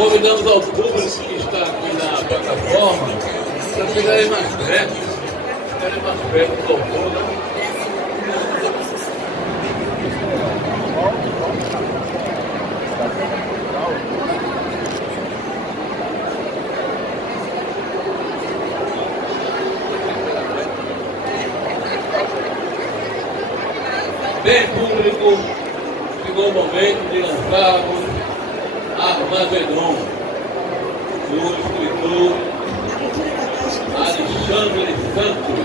Convidamos ao público que está aqui na plataforma para chegarem mais perto, do autor. Bem, público, chegou o momento de lançarmos Armagedon, do escritor Alexandre Santos.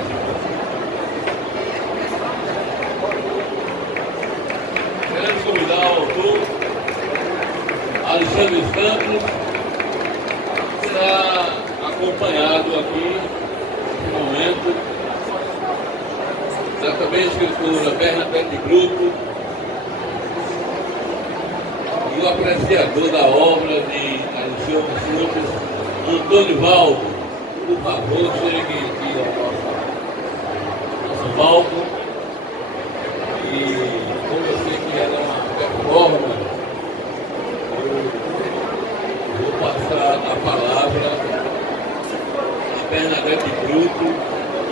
Queremos convidar o autor Alexandre Santos, que será acompanhado aqui no momento da também a escritora Bernadette Grupo e o apreciador da obra de Alexandre Santos, Antônio Valdo. Por favor, chegue aqui ao nosso palco e como você que era uma performance, eu vou passar a palavra a Bernadette Grupo,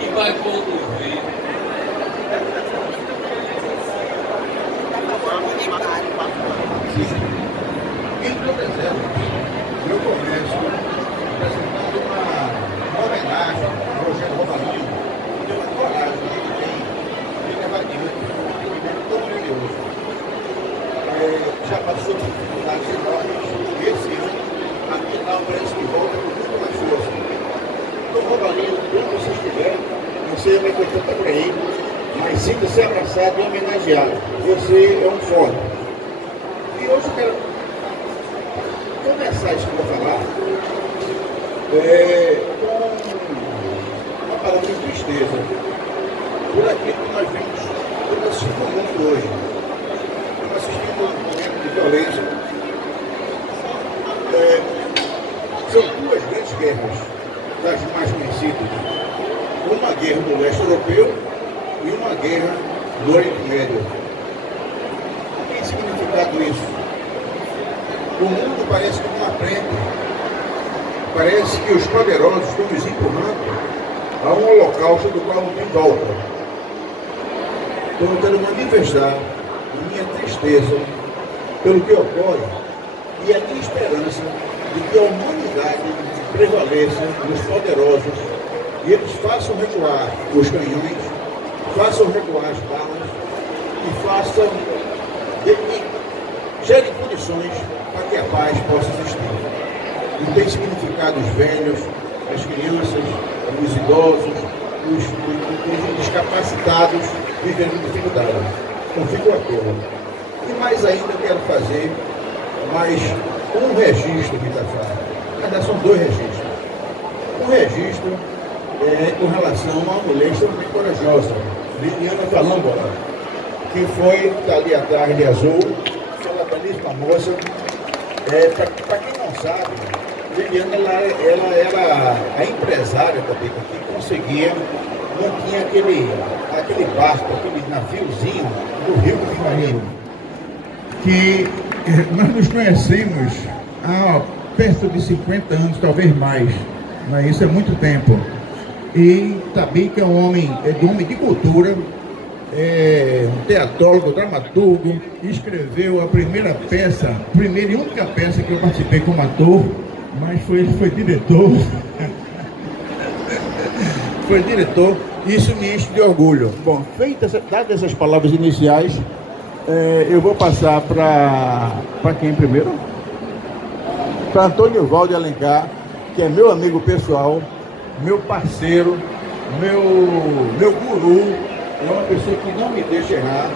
que vai conduzir eu começo apresentando uma homenagem ao Rogério Romarinho, que é uma coragem que ele tem de levar adiante um movimento tão grandioso. Já passou por dificuldades enormes e esse ano a final parece que volta com muito mais força. Então, Romarinho, onde você estiver, você vai encontrar por aí, mas sinta-se abraçado e homenageado. Você é um foda. E hoje eu quero começar isso que eu vou falar com uma palavra de tristeza por aquilo que nós vemos assistindo no mundo hoje. Estamos assistindo um momento de violência. São duas grandes guerras, das mais conhecidas. Uma guerra do leste europeu e uma guerra do Oriente Médio. O que tem significado isso? O mundo parece que não aprende. Parece que os poderosos estão nos empurrando a um holocausto do qual não tem volta. Então eu quero manifestar a minha tristeza pelo que ocorre e a minha esperança de que a humanidade prevaleça nos poderosos e eles façam recuar os canhões, façam recuar as balas e façam gerem condições para que a paz possa existir. Não tem significado os velhos, as crianças, os idosos, os discapacitados vivendo dificuldade. Não fico à toa. E mais ainda eu quero fazer mais um registro que está falando. Na verdade são dois registros. Um registro com relação a uma mulher extremamente corajosa, Liliana Falâmbola, que foi ali atrás de azul, aquela belíssima moça. Para quem não sabe, Liliana ela era a empresária também que conseguia, não tinha aquele barco, aquele naviozinho do Rio de Janeiro, que nós nos conhecemos há perto de 50 anos, talvez mais, mas isso é muito tempo. E também que é um homem de cultura, um teatrólogo, dramaturgo, escreveu a primeira e única peça que eu participei como ator, mas ele foi diretor. Foi diretor, isso me enche de orgulho. Bom, dadas essas palavras iniciais, eu vou passar para quem primeiro? Para Antônio Valdo Alencar, que é meu amigo pessoal, meu parceiro, meu guru. É uma pessoa que não me deixa errar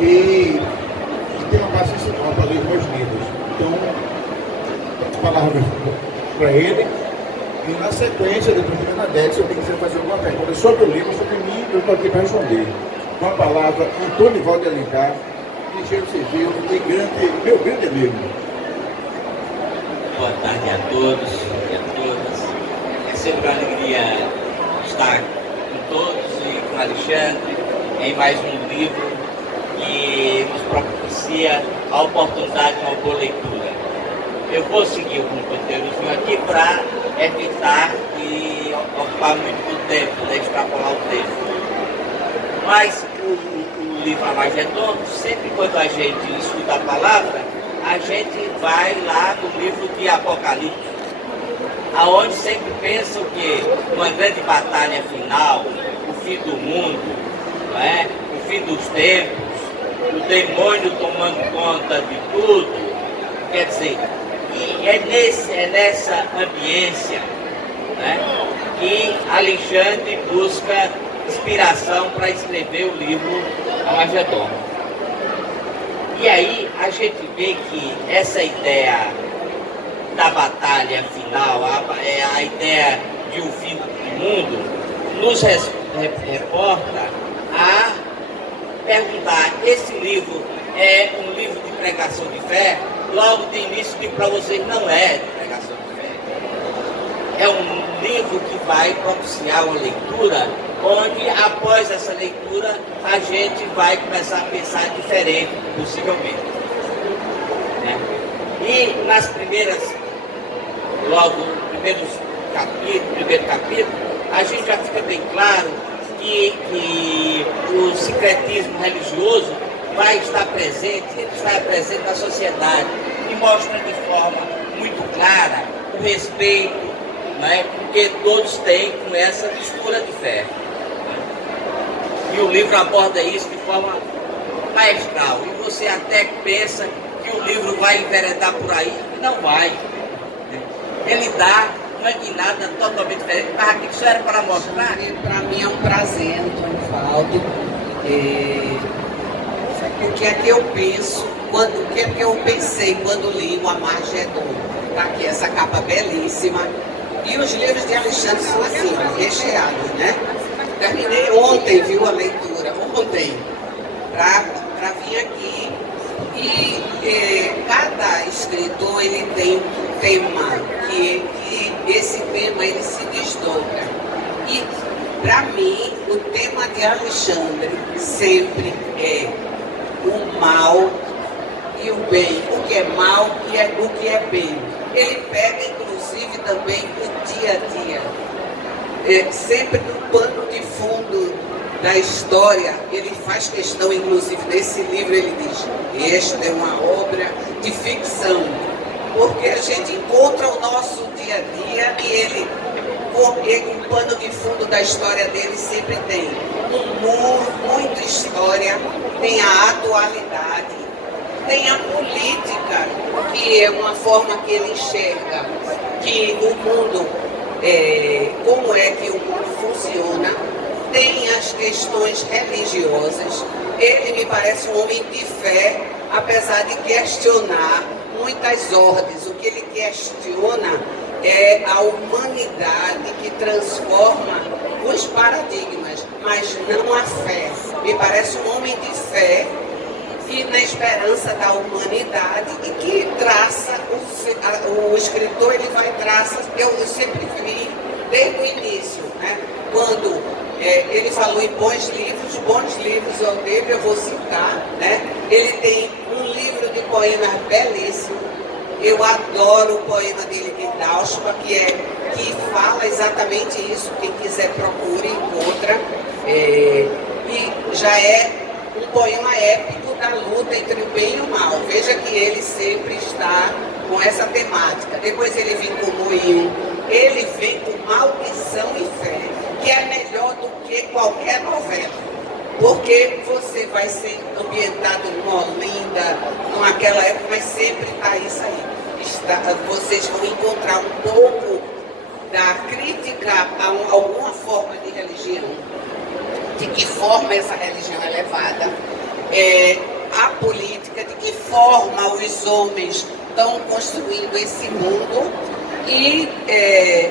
e tem uma paciência enorme para ler os meus livros. Então, palavras para ele. E na sequência, depois de Bernadette, se eu quiser fazer alguma pergunta sobre o livro, sobre mim, eu estou aqui para responder. Com a palavra, Antônio Valdo Alencar, engenheiro civil e meu grande amigo. Boa tarde a todos e a todas. É sempre uma alegria estar com todos e com o Alexandre em mais um livro que nos propicia a oportunidade de uma boa leitura. Eu vou seguir com o roteirozinho aqui para evitar e ocupar muito tempo, né, extrapolar o tempo. Mas o livro Armagedon, sempre quando a gente escuta a palavra, a gente vai lá no livro de Apocalipse, aonde sempre pensa que uma grande batalha final, o fim do mundo, não é? O fim dos tempos, o demônio tomando conta de tudo. Quer dizer, e é nessa ambiência, né, que Alexandre busca inspiração para escrever o livro Armagedon. E aí a gente vê que essa ideia da batalha final, a ideia de um fim do mundo, nos reporta a perguntar: esse livro é um livro de pregação de fé? Logo de início, que para vocês não é de pregação de fé. É um livro que vai propiciar uma leitura onde, após essa leitura, a gente vai começar a pensar diferente, possivelmente. Né? E nas primeiras, logo no primeiro capítulo, a gente já fica bem claro que o sincretismo religioso vai estar presente, ele está presente na sociedade e mostra de forma muito clara o respeito, né, que todos têm com essa mistura de fé. E o livro aborda isso de forma maestral. E você até pensa que o livro vai enveredar por aí, e não vai. Ele dá uma guinada totalmente diferente. Mas aqui isso era para mostrar. Para mim é um prazer, Antônio Valdo. O que é que eu penso, o que é que eu pensei quando li o Armagedon? Tá aqui essa capa belíssima. E os livros de Alexandre são assim, recheados, né? Terminei ontem, viu, a leitura, ontem, para vir aqui. E cada escritor, ele tem um tema, que esse tema, ele se desdobra. E, para mim, o tema de Alexandre sempre é o mal e o bem, o que é mal e o que é bem. Ele pega, inclusive, também o dia a dia. Sempre no pano de fundo da história, ele faz questão, inclusive nesse livro, ele diz: esta é uma obra de ficção, porque a gente encontra o nosso dia a dia e ele, o pano de fundo da história dele sempre tem muita história, tem a atualidade, tem a política, que é uma forma que ele enxerga que o mundo, como é que o mundo funciona, tem as questões religiosas. Ele me parece um homem de fé, apesar de questionar muitas ordens. O que ele questiona é a humanidade que transforma os paradigmas, mas não a fé. Me parece um homem de fé e na esperança da humanidade, e que traça, o escritor, ele vai traçar, eu sempre vi desde o início, né? Quando ele falou em bons livros ao dele, eu vou citar, né? Ele tem um livro de poemas belíssimo. Eu adoro o poema dele de Dáuspa, que fala exatamente isso. Quem quiser procure, encontra. E já é um poema épico da luta entre o bem e o mal. Veja que ele sempre está com essa temática. Depois ele vem com o Moinho, ele vem com Maldição e Fé, que é melhor do que qualquer novela. Porque você vai ser ambientado numa Olinda, naquela época, mas sempre está isso aí. Vocês vão encontrar um pouco da crítica a alguma forma de religião, de que forma essa religião é levada, a política, de que forma os homens estão construindo esse mundo, e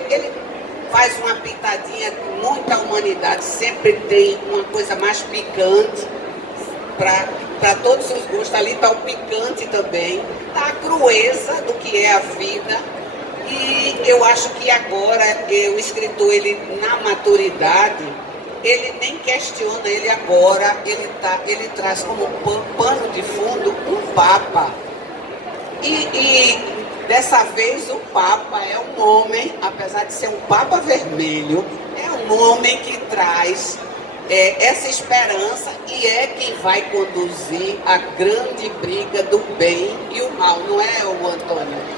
ele faz uma pitadinha com muita humanidade, sempre tem uma coisa mais picante para todos os gostos. Ali está o picante também, está a crueza do que é a vida. E eu acho que agora o escritor, ele na maturidade, ele nem questiona, ele agora, ele traz como pano de fundo um Papa. E dessa vez o Papa é um homem, apesar de ser um Papa vermelho, é um homem que traz essa esperança e é quem vai conduzir a grande briga do bem e o mal, não é, o Antônio?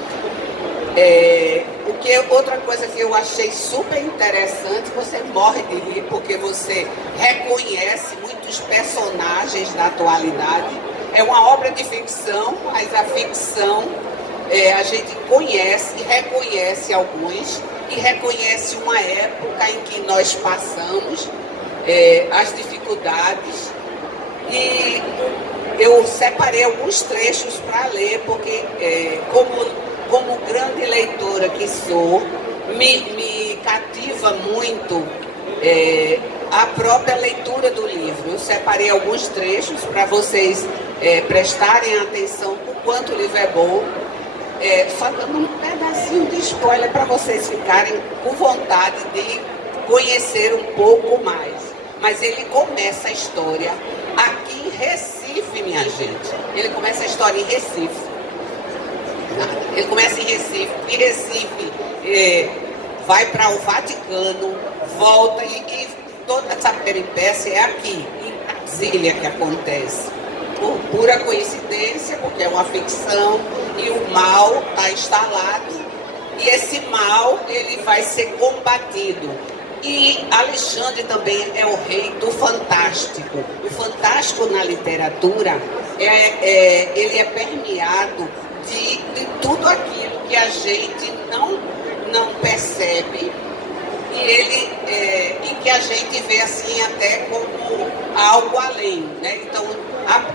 Outra coisa que eu achei super interessante, você morre de rir porque você reconhece muitos personagens da atualidade. É uma obra de ficção, mas a ficção a gente conhece e reconhece alguns e reconhece uma época em que nós passamos, as dificuldades, e eu separei alguns trechos para ler, porque como grande leitora que sou, me cativa muito a própria leitura do livro. Eu separei alguns trechos para vocês prestarem atenção o quanto o livro é bom, só dando um pedacinho de spoiler para vocês ficarem com vontade de conhecer um pouco mais. Mas ele começa a história aqui em Recife, minha gente. Ele começa a história em Recife. Ele começa em Recife. De Recife vai para o Vaticano, volta e toda essa peripécia é aqui, em Brasília, que acontece. Por pura coincidência, porque é uma ficção e o mal está instalado. E esse mal ele vai ser combatido. E Alexandre também é o rei do fantástico. O fantástico na literatura, ele é permeado de tudo aquilo que a gente não percebe e que a gente vê assim até como algo além, né? Então,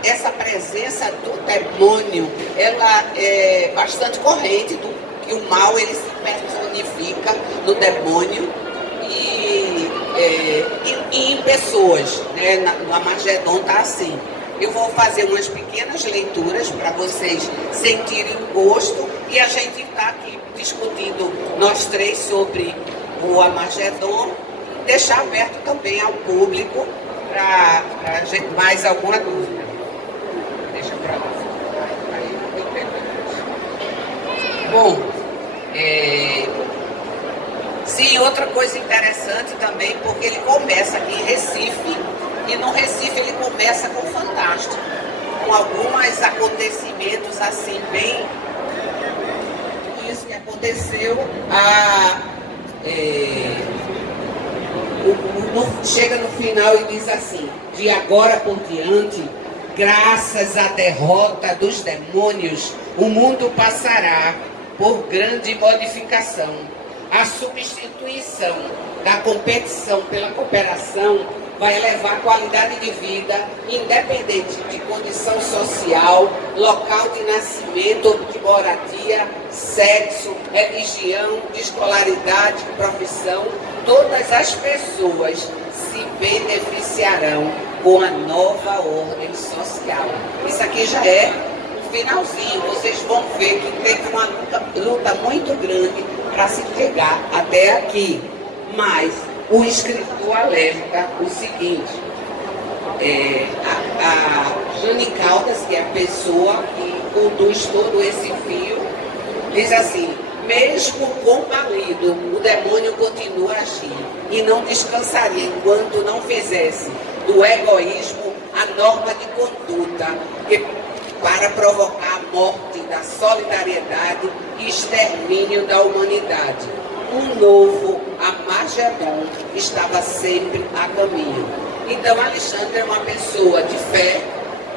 essa presença do demônio, ela é bastante corrente, que o mal ele se personifica no demônio e em pessoas, né? No Armagedon está assim. Eu vou fazer umas pequenas leituras para vocês sentirem o gosto e a gente está aqui discutindo, nós três, sobre o Armagedon, deixar aberto também ao público para a gente mais alguma dúvida. Deixa para lá. Bom, sim, outra coisa interessante também, porque ele começa aqui em Recife, e no Recife ele começa com o fantástico, com alguns acontecimentos assim, bem... Isso que aconteceu, chega no final e diz assim: de agora por diante, graças à derrota dos demônios, o mundo passará por grande modificação. A substituição da competição pela cooperação vai elevar a qualidade de vida, independente de condição social, local de nascimento, de moradia, sexo, religião, de escolaridade, profissão. Todas as pessoas se beneficiarão com a nova ordem social. Isso aqui já é o finalzinho. Vocês vão ver que teve uma luta muito grande para se chegar até aqui. Mas o escritor alerta o seguinte: a Jane Caldas, que é a pessoa que conduz todo esse fio, diz assim: mesmo combalido, o demônio continua a agir e não descansaria enquanto não fizesse do egoísmo a norma de conduta para provocar a morte da solidariedade e extermínio da humanidade. Um novo Armagedon estava sempre a caminho. Então Alexandre é uma pessoa de fé,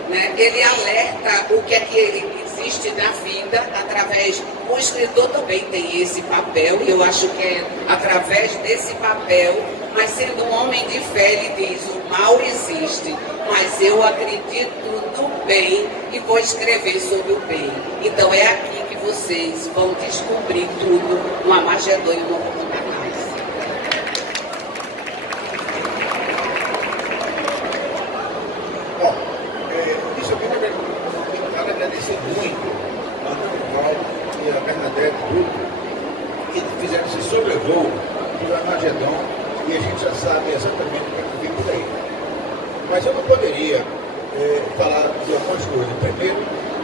né? Ele alerta o que é que existe na vida através... O escritor também tem esse papel, e eu acho que é através desse papel, mas sendo um homem de fé, ele diz: o mal existe, mas eu acredito no bem e vou escrever sobre o bem. Então é aqui que vocês vão descobrir tudo no Armagedon e no Novo Canais. Bom, isso aqui eu quero agradecer muito a Antônio Valdo e a Bernadette Dutra, que fizeram esse sobrevoo do Armagedon, e a gente já sabe exatamente o que vem por aí. Mas eu não poderia falar de algumas coisas. Primeiro,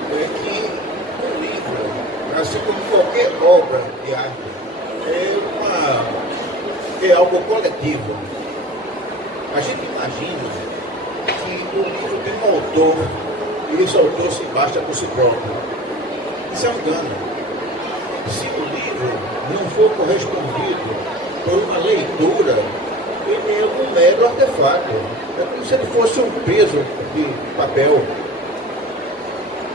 que o livro, assim como qualquer obra de arte é algo coletivo. A gente imagina que o livro tem um autor e esse autor se basta por si próprio. Isso é um engano. Se o livro não for correspondido por uma leitura, ele é um mero artefato. É como se ele fosse um peso de papel.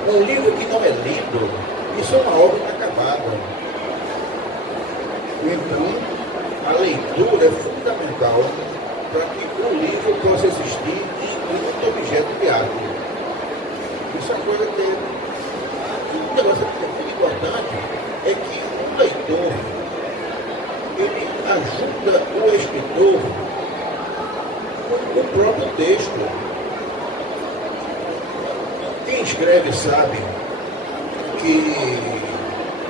Um livro que não é lido, isso é uma obra inacabada. Então, a leitura é fundamental para que o livro possa existir enquanto objeto de arte. Isso é uma coisa que um negócio muito importante é que o leitor ele ajuda o escritor com o próprio texto. Quem escreve sabe que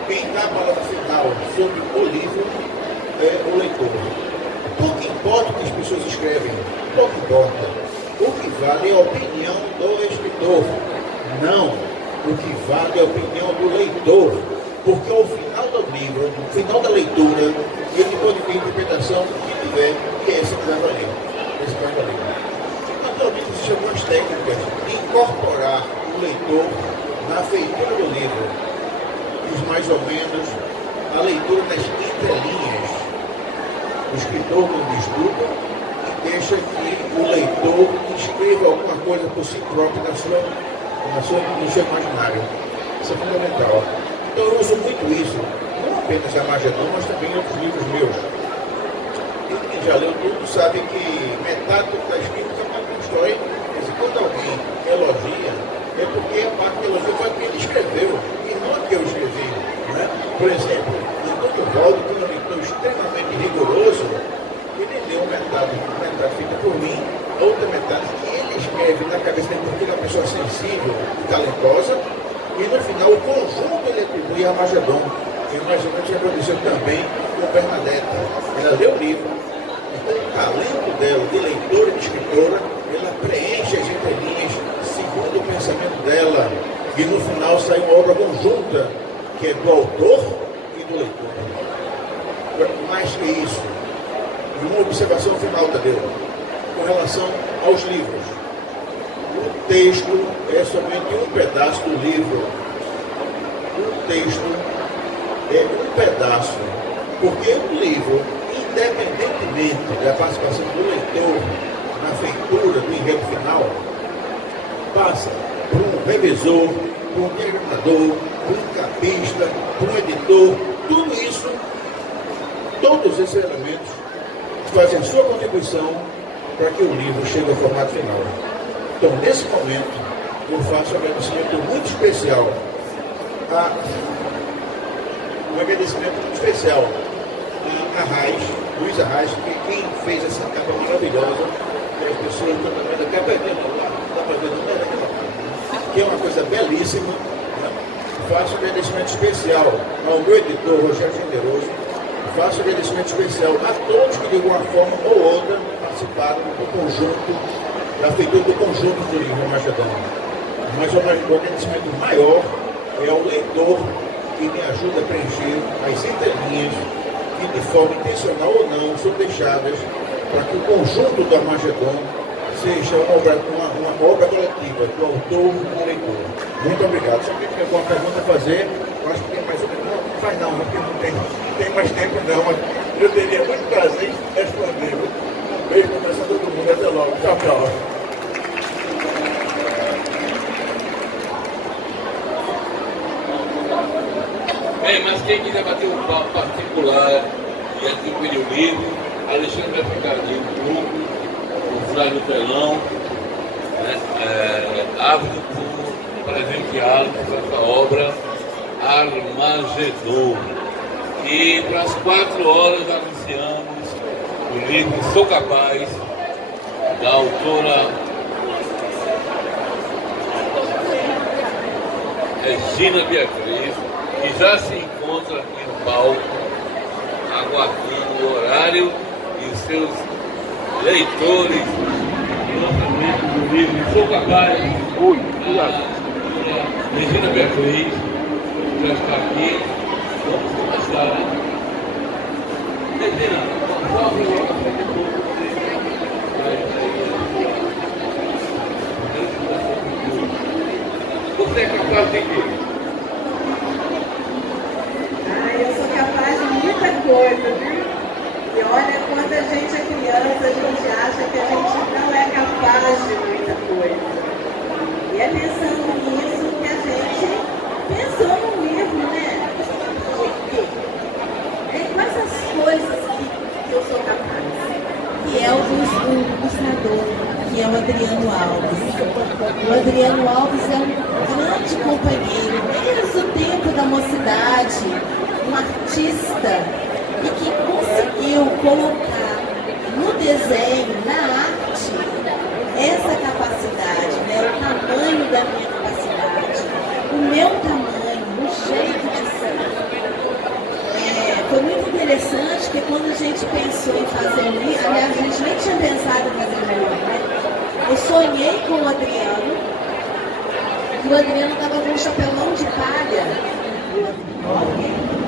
quem dá a palavra final sobre o livro é o leitor. Pouco importa o que as pessoas escrevem, pouco importa. O que vale é a opinião do escritor. Não, o que vale é a opinião do leitor. Porque ao final do livro, no final da leitura, ele pode ter a interpretação que tiver, e é essa que vai valer. Esse vai valer. Naturalmente, existem algumas técnicas de incorporar o leitor na feitura do livro. Os mais ou menos, a leitura das entrelinhas. O escritor não disputa e deixa que o leitor escreva alguma coisa por si próprio no seu imaginário. Isso é fundamental. Então eu uso muito isso, não apenas a Magedon, mas também em outros livros meus. E quem já leu tudo sabe que metade do que está escrito é uma constrói. Quando alguém elogia, é porque a parte que elogia foi a que ele escreveu, e não a que eu escrevi. Né? Por exemplo, Antônio Valdo, que é um leitor extremamente rigoroso, ele leu metade feita por mim, a outra metade que ele escreve na cabeça dele, porque ele é uma pessoa sensível e talentosa, e no final o conjunto ele atribui a Magedon, que mais ou menos aconteceu também com Bernadette. Ela leu o livro, então o talento dela de leitora e de escritora, ela preenche as entrelinhas segundo o pensamento dela, e no final sai uma obra conjunta, que é do autor e do leitor. Mais que isso, e uma observação final, Tadeu, com relação aos livros. O texto é somente um pedaço do livro. O texto é um pedaço, porque o livro, independentemente da participação do leitor na feitura do enredo final, passa por um revisor, por um diagramador, por um capista, por um editor. Tudo isso, todos esses elementos fazem a sua contribuição para que o livro chegue ao formato final. Então, nesse momento, eu faço um agradecimento muito especial a Raiz, Luiz Arraes, que quem fez essa capa maravilhosa é a pessoa que está da capa que é uma coisa belíssima. Né? Faço um agradecimento especial ao meu editor, Rogério Generoso. Faço um agradecimento especial a todos que, de alguma forma ou outra, participaram do conjunto, da feitura do conjunto do livro Magedon. Mas o agradecimento maior é ao leitor que me ajuda a preencher as entrelinhas que, de forma intencional ou não, são deixadas para que o conjunto do Magedon seja uma obra coletiva, do autor e do leitor. Muito obrigado. Se alguém tiver alguma pergunta a fazer, eu acho que tem mais ou menos. Não faz não, porque não tem mais tempo não, mas eu teria muito prazer em responder. Um beijo para todo mundo, até logo. Tchau, tchau. Bem, mas quem quiser bater um papo particular e adquirir o livro, Alexandre vai ficar ali no grupo, o Flávio Telão, né? Ávido por presenteá-lo com essa obra Armagedon. E para as 4 horas anunciamos o livro Sou Capaz, da autora Regina Beatriz, que já se encontra aqui no palco, aguardando o horário e os seus leitores do lançamento do livro Sou Capaz. A Regina Beatriz já está aqui. Vamos começar, né? Regina, conforme o outro, depois você é capaz de quê? Eu sou capaz de muita coisa, viu? E olha, quando a gente é criança, a gente acha que a gente não é capaz de muita coisa. E é pensando nisso que a gente pensou no livro, né? Quais as coisas que eu sou capaz? Que é o ilustrador, que é o Adriano Alves. O Adriano Alves é um grande companheiro, desde o tempo da mocidade, um artista, e que conseguiu colocar no desenho, na arte, essa capacidade, né? O tamanho da minha capacidade, o meu tamanho, o jeito de ser. Foi muito interessante porque quando a gente pensou em fazer um livro, aliás, a gente nem tinha pensado em fazer um livro, né? Eu sonhei com o Adriano, e o Adriano estava com um chapelão de palha.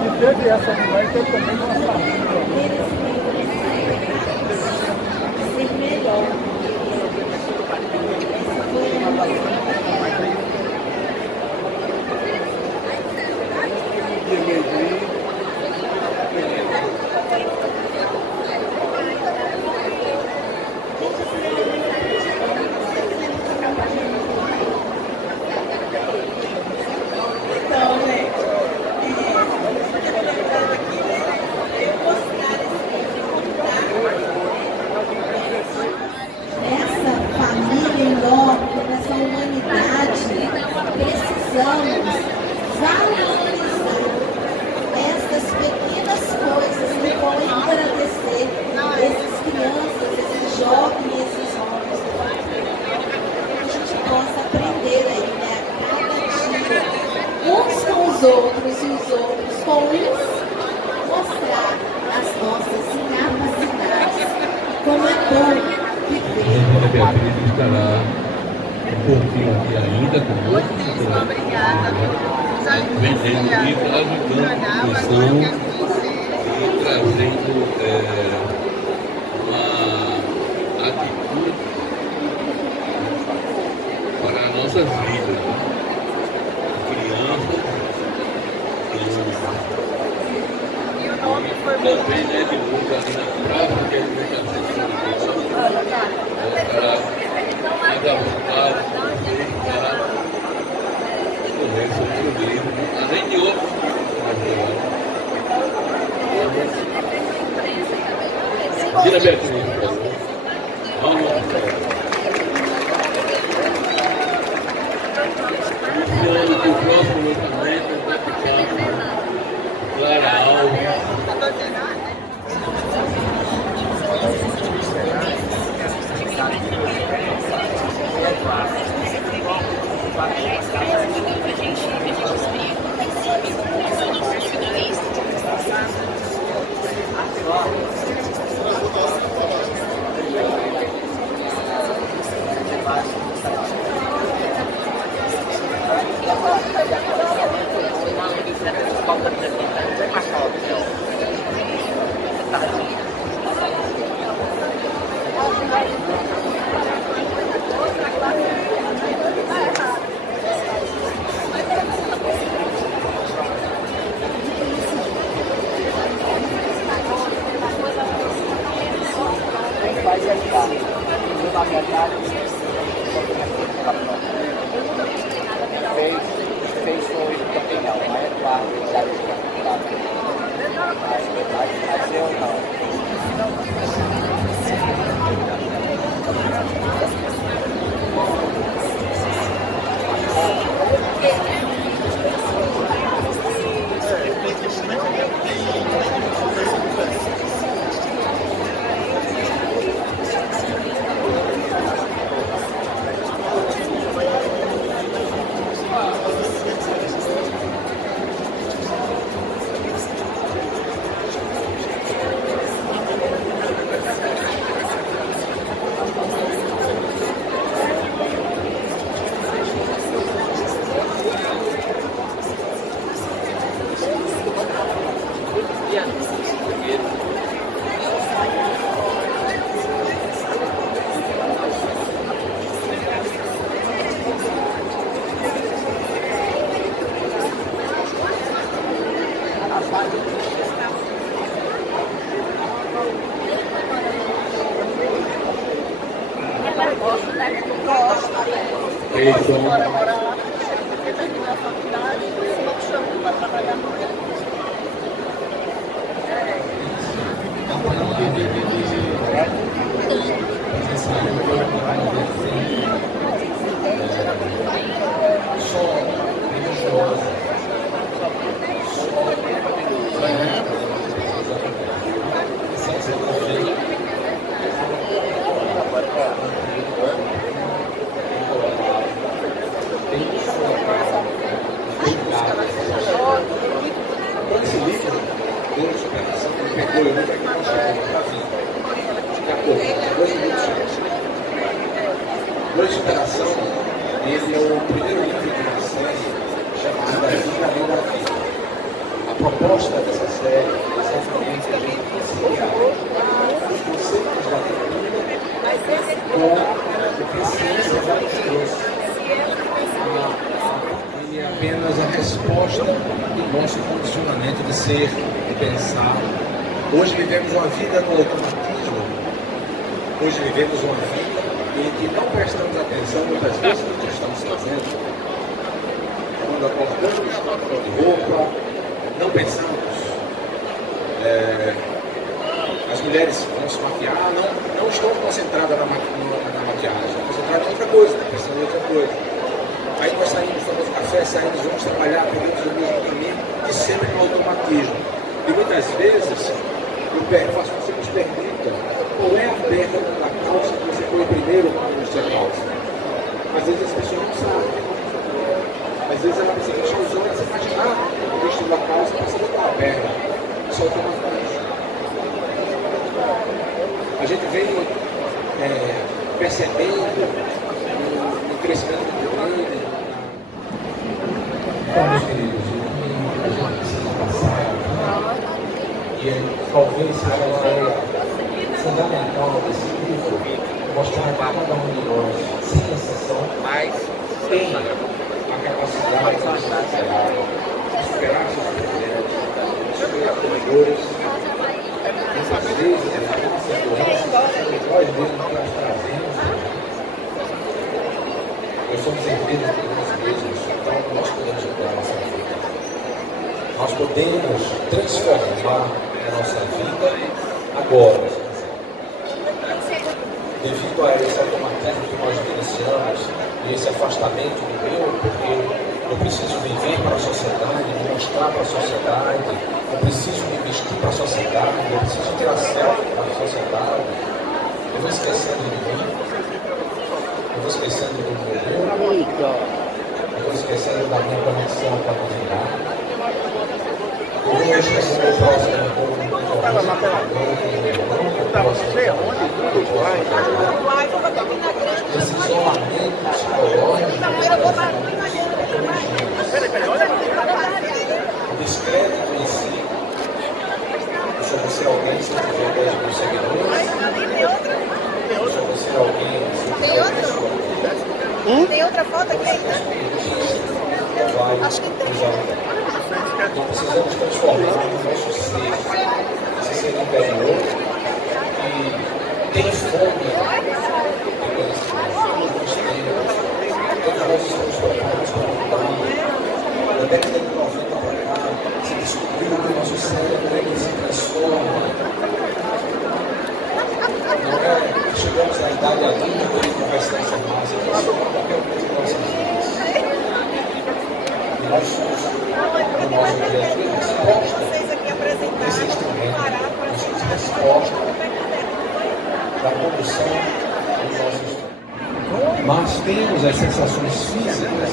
E teve essa mulher que eu também não sabia. Ser melhor. Fez foi campeão, mas é claro, Dois de Superação, ele é o primeiro livro de uma série chamada Vida Além da Vida. A proposta dessa série é exatamente a gente iniciar os conceitos da leitura com o que a ciência já nos trouxe. Ele é apenas a resposta do nosso condicionamento de ser, de pensar. Hoje vivemos uma vida no automatismo. Hoje vivemos uma vida em que não prestamos atenção muitas vezes no que estamos fazendo. Quando acordamos, trocamos de roupa, não pensamos. As mulheres vão se maquiar, não estão concentradas na maquiagem, estão concentradas em outra coisa, pensando em outra coisa. Aí nós saímos, tomamos café, saímos, vamos trabalhar, pegamos o mesmo caminho, e sempre no automatismo. E muitas vezes, você nos pergunta qual é a perna da calça que você põe primeiro para vestir a calça. Às vezes as pessoas não sabem. Às vezes ela precisa fechar os olhos e imaginar o vestido da calça para saber qual é a perna. Isso é automatismo. A gente vem percebendo o crescimento do grande. Então, meus queridos, a gente precisa passar, e talvez seja a ideia fundamental desse livro, mostrar que cada um de nós, sem exceção, tem a capacidade de superar seus problemas, superar corredores, muitas vezes as nossas doenças, nós mesmos que nós trazemos, nós somos herdeiros de nós mesmos, então nós podemos mudar a nossa vida. Nós podemos transformar a nossa vida agora. Devido a esse automatismo que nós iniciamos e esse afastamento do meu, porque eu preciso viver para a sociedade, me mostrar para a sociedade, eu preciso me vestir para a sociedade, eu preciso ter acesso para a sociedade, eu vou esquecendo de mim, eu vou esquecendo do meu eu vou esquecendo da minha conexão com a divindade, eu vou esquecendo do próximo esse isolamento psicológico, o descrédito em si. Se você é alguém, se tiver 10 mil seguidores, se você é alguém, se tiver pessoas. Tem outra foto aqui? Acho que tem. Então precisamos transformar o nosso ser, esse ser interior, que tem fome de conhecimento, todos nós estamos preparados para lutar. Na década de 90 para cá, se descobriu que o nosso cérebro ele se transforma. Não é que chegamos à idade adulta e ele vai se transformar, se transforma qualquer coisa em nossas vidas. E nós somos, no nosso dia a dia, resposta desse instrumento, nós somos resposta da condução dos nossos instrumentos. Mas temos as sensações físicas,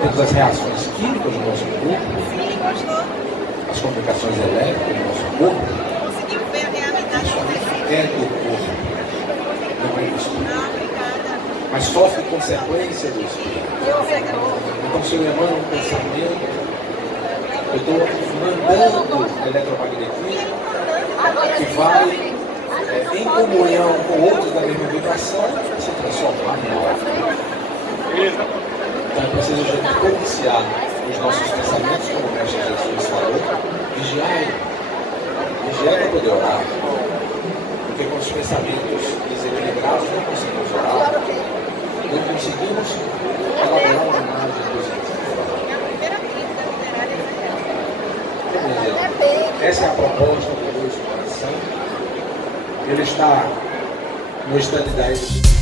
temos as reações químicas do nosso corpo, as comunicações elétricas do nosso corpo. É do corpo, não é do espírito, mas sofre consequência do espírito. Então, se eu emano um pensamento, eu estou mandando eletromagnetismo que vai, em comunhão com outros da mesma vibração, se transformar em algo. Então é preciso a gente policiar os nossos pensamentos, como o mestre Jesus falou, vigiar para poder orar. Porque com os pensamentos desequilibrados não conseguimos orar, não conseguimos elaborar uma imagem positiva. Essa é a proposta do Deus do coração. Ele está no stand 10.